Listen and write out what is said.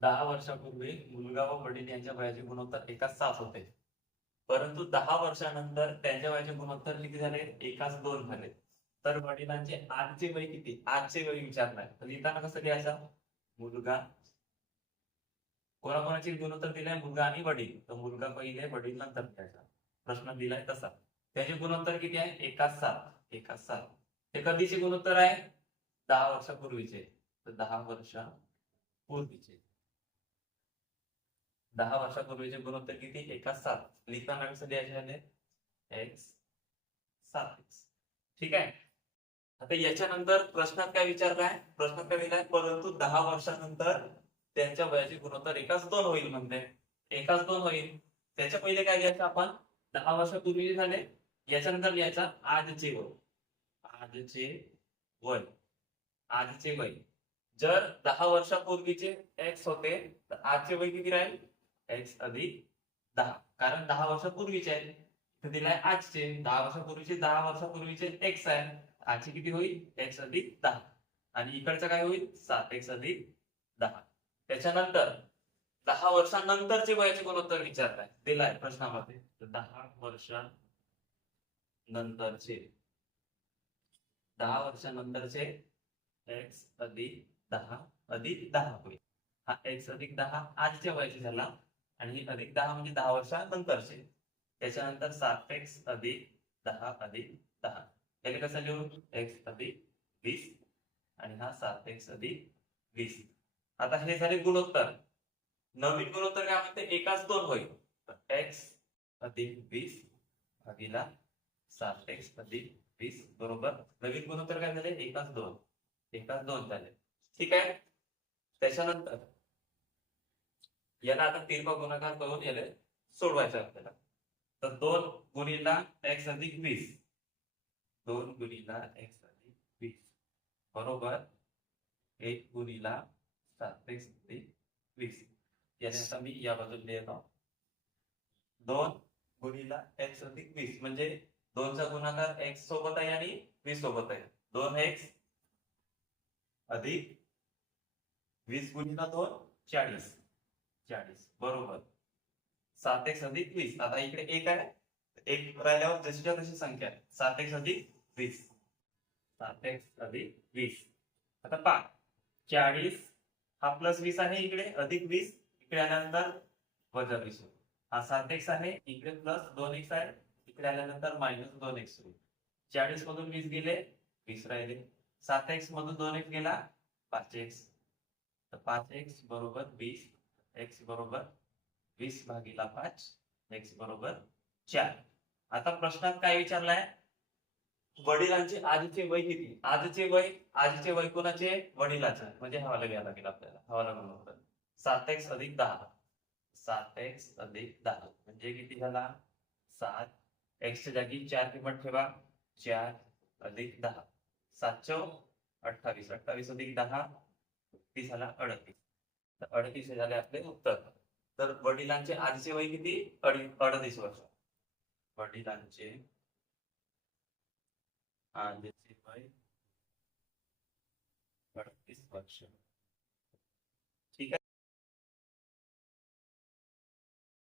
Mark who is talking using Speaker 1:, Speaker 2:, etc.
Speaker 1: दहा वर्षापूर्वी मुलगा व वडील यांच्या वयाचे गुणोत्तर एकाच सात होते. परंतु दहा वर्षानंतर त्यांच्या वयाचे गुणोत्तर किती झाले? एकाच दोन झाले. तर वडिलांचे आजचे वय किती? आजचे वय विचारणार तर लिहिताना कसं लिहायचं? मुलगा. कोणाकोणाचे गुणोत्तर दिलाय मुलगा आणि वडील. तर मुलगा पहिले वडील नंतर लिहायचा. प्रश्न दिलाय तसा. त्याचे गुणोत्तर किती आहे? एकाच सात. एकाच सात. हे कधीचे गुणोत्तर आहे? दहा वर्षापूर्वीचे. तर दहा वर्षापूर्वीचे. दहा वर्षापूर्वीचे गुणोत्तर किती एकाच सात लिहिताना कसं लिहायचे झाले एक्स सात. एक्स ठीक आहे? आता याच्यानंतर प्रश्नात काय विचारलाय प्रश्नात काय दिलाय परंतु दहा वर्षानंतर त्यांच्या वयाचे गुणोत्तर एकाच दोन होईल म्हणते. एकाच दोन होईल. त्याच्या पहिले काय घ्यायचं आपण? दहा वर्षापूर्वी झाले याच्यानंतर लिहायचा आजचे वय. आजचे वय. आजचे वय. जर दहा वर्षापूर्वीचे एक्स होते तर आजचे वय किती राहील? एक्स अधिक दहा. कारण दहा वर्षापूर्वीचे आहे. तर दिलाय आजचे. दहा वर्षापूर्वीचे दहा वर्षापूर्वीचे एक्स आहे. आजचे किती होईल? एक्स अधिक दहा. आणि इकडचं काय होईल? सात. एक्स अधिक दहा. त्याच्यानंतर दहा वर्षानंतरचे वयाचे गुणोत्तर विचारताय. दिलाय प्रश्नामध्ये. दहा वर्षा नंतरचे दहा वर्षानंतरचे एक्स अधिक दहा अधिक दहा होईल. हा एक्स अधिक दहा आजच्या वयाचे झाला आणि अधिक दहा म्हणजे दहा वर्षानंतरचे. त्याच्यानंतर सात एक्स अधिक दहा अधिक दहा. त्याने कसं लिहू? एक्स अधिक वीस आणि हा सात एक्स अधिक वीस. आता हे झाले गुणोत्तर. नवीन गुणोत्तर काय म्हणते? एकाच दोन होईल. एक्स अधिक वीस भागीला सात एक्स अधिक वीस. बरोबर? नवीन गुणोत्तर काय झाले? एकाच दोन. एकाच दोन झाले. ठीक आहे? त्याच्यानंतर याला आता तिरपा गुणाकार करून याला सोडवायचं आपल्याला. तर दोन गुणीला एक्स अधिक वीस. दोन गुणीला एक्स अधिक वीस. बरोबर? एक गुणीला सात एक्स अधिक वीस. याने आता मी या बाजूला लिहितो. दोन गुणीला एक्स अधिक वीस. म्हणजे दोनचा गुणाकार एक्स सोबत आहे आणि वीस सोबत आहे. दोन एक्स अधिक वीस गुणीला दोन चाळीस. चाळीस. बरोबर. सात एक अधिक वीस. आता इकडे एक आहे. एक राहिल्यावर जशीच्या तशी संख्या आहे. सात एक अधिक वीस. सात एक अधिक वीस. आता पहा. चाळीस हा प्लस वीस आहे इकडे. अधिक वीस इकडे आल्यानंतर वजा वीस हा सात एक्स आहे. इकडे प्लस दोन एक्स आहे. इकडे आल्यानंतर मायनस दोन एक्स होईल चाळीस मधून वीस गेले वीस राहिले. सात एक्स मधून दोन एक्स गेला पाच एक्स तर पाच एक्स बरोबर वीस एक्स बरोबर वीस भागीला पाच एक्स बरोबर चार. आता प्रश्नात काय विचारलाय? वडिलांचे आजचे वय किती? आजचे वय आजचे वय कोणाचे? वडिलाचे. म्हणजे हवाला घ्यायला लागेल आपल्याला. हवाला गुणोत्तर सात एक्स अधिक दहा. सात एक्स अधिक दहा. म्हणजे किती झाला? सात. एक्सच्या जागी चार किंमत ठेवा. चार अधिक दहा. सात चौ अठ्ठावीस. अठ्ठावीस अधिक दहा. किती झाला? अडतीस. अडतीस झाले आपले उत्तर. तर वडिलांचे आजचे वय किती? अडी अडतीस वर्ष. वडिलांचे आजचे वय अडतीस वर्ष.